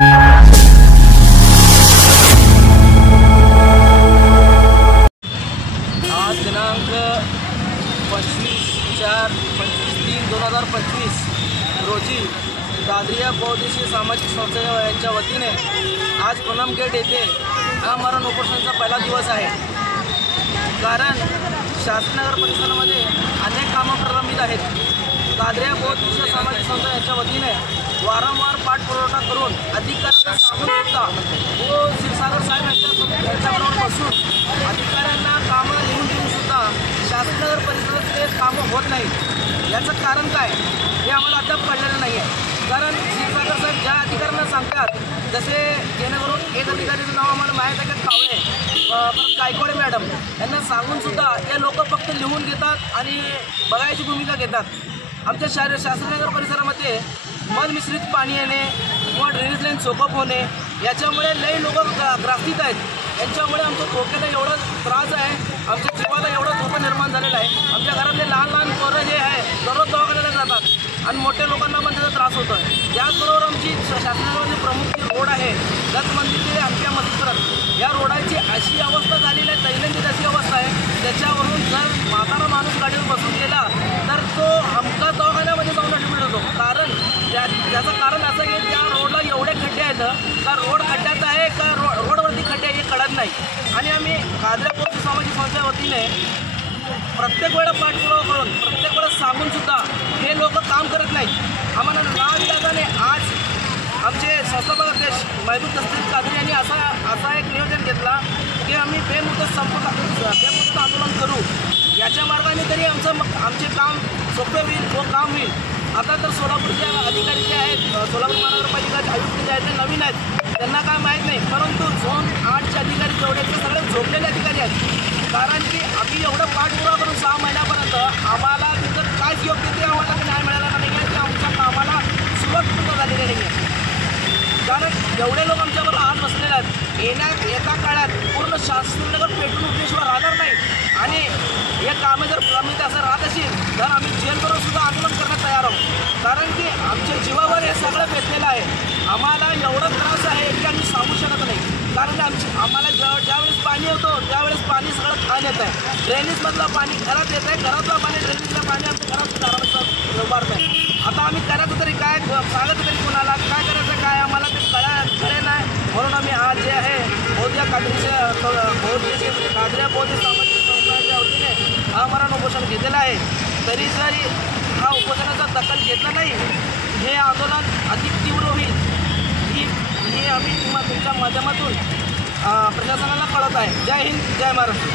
आज दिनांक 25/4/25/3/2025 रोजी दादरिया बौद्धिशी सामाजिक संस्था यांच्या वतीने आज पूनम गेट येथे आमरण उपोषणाचा पहिला दिवस आहे। कारण शास्त्रीनगर परिसरामध्ये अनेक कामं प्रलंबित आहेत। दादरिया बौद्धिशी सामाजिक संस्था यांच्या वतीने वारंवार पाठपुरावा करून अधिकाऱ्यांना सांगून सुद्धा व क्षीरसागर साहेब यांच्याबरोबर बसून अधिकाऱ्यांना कामं लिहून देऊन सुद्धा शास्त्रीनगर परिसरातले कामं होत नाहीत। याचं कारण काय हे आम्हाला अद्याप कळलेलं नाही आहे। कारण क्षीरसागर साहेब ज्या अधिकाऱ्यांना सांगतात, जसे जेणेकरून एक अधिकारीचं नाव आम्हाला माहीत आहे की कावळे गायकवाड मॅडम यांना सांगूनसुद्धा हे लोक फक्त लिहून घेतात आणि बघायची भूमिका घेतात। आमच्या शास्त्रीनगर परिसरामध्ये मल मिश्रित पाणी येणे किंवा ड्रेनेज लाईन चोकअप होणे याच्यामुळे लई लोक ग्रासित आहेत। यांच्यामुळे आमच्या डोक्याला एवढा त्रास आहे, आमच्या जीवाला एवढा धोका निर्माण झालेला आहे। आमच्या घरातले लहान लहान पोरं जे आहे दररोज दवाखान्याला जातात आणि मोठ्या लोकांना पण त्याचा त्रास होतो आहे। त्याचबरोबर आमची शासनाची प्रमुख जी रोड आहे दत्त मंदिर ते आणखी मस्जिदपर्यंत या रोडाची अशी अवस्था झालेली आहे, दैनंदिन अशी अवस्था आहे, त्याच्यावरून जर म्हातारा माणूस गाडीवर बसून गेला तर तो हमखास दवाखान्यामध्ये जाऊन ॲडमिट होतो। कारण त्याचं कारण असं की त्या रोडला एवढे खड्डे आहेत का रोड खड्ड्यात आहे का रोडवरती खड्डे हे कळत नाही। आणि आम्ही दादरिया बौद्धिशी सामाजिक संस्थेच्या वतीने प्रत्येक वेळा पाठपुरावा करून प्रत्येक वेळा सांगूनसुद्धा हे लोक काम करत नाहीत। आम्हाला नाविलाजाने आज आमचे संस्थापक अध्यक्ष महबूब दस्तगीर कादरी यांनी असा एक नियोजन घेतला की आम्ही बेमुदत आंदोलन करू, याच्या मार्गाने तरी आमचे काम सोपे होईल व काम होईल। आता तर सोलापूरचे अधिकारी जे आहेत, सोलापूर महानगरपालिकाचे आयुक्त जे आहेत ते नवीन आहेत, त्यांना काय माहीत नाही, परंतु झोन 8चे अधिकारी जेवढे ते सगळे झोपलेले अधिकारी आहेत। कारण की आम्ही एवढं पाठपुरावा करून 6 महिन्यापर्यंत आम्हाला तिथं काय योग्य ते आम्हाला न्याय मिळाला नाही आहे, ते आमच्या कामाला सुरुवात सुद्धा झालेली नाही आहे। कारण एवढे लोक आमच्याबरोबर आज बसलेले आहेत, एका काळात पूर्ण शास्त्रीनगर पेटून उठल्याशिवाय राहणार नाही। आणि हे कामं जर प्रलंबित असं राहत असेल तर आम्ही जेलभरून सुद्धा आंदोलन करण्यास तयार आहोत। कारण की आमच्या जीवावर हे सगळं बेतलेलं आहे। आम्हाला एवढा त्रास आहे की आम्ही सांगू शकत नाही। कारण आम्हाला ज्यावेळेस पाणी होतं त्यावेळेस पाणी सगळं घाण येत आहे, ड्रेनेजमधलं पाणी घरात येत आहे, घरातलं पाणी ड्रेनेजला पाणी आमच्या घरात दारात उभारत आहे। आता आम्ही करायचं तरी काय, सांगायचं तरी कोणाला काय करायचं काय आम्हाला ते कळे नाही। म्हणून आम्ही आज जे आहे दादरिया बौद्धिशी सामाजिक संस्थांच्या वतीने आमरण उपोषण घेतलेलं आहे। तरी जरी हा उपोषणाचा दखल घेतला नाही, हे आंदोलन अधिक तीव्र होईल ही आम्ही तुमच्या माध्यमातून प्रशासनाला कळत आहे। जय हिंद, जय महाराष्ट्र।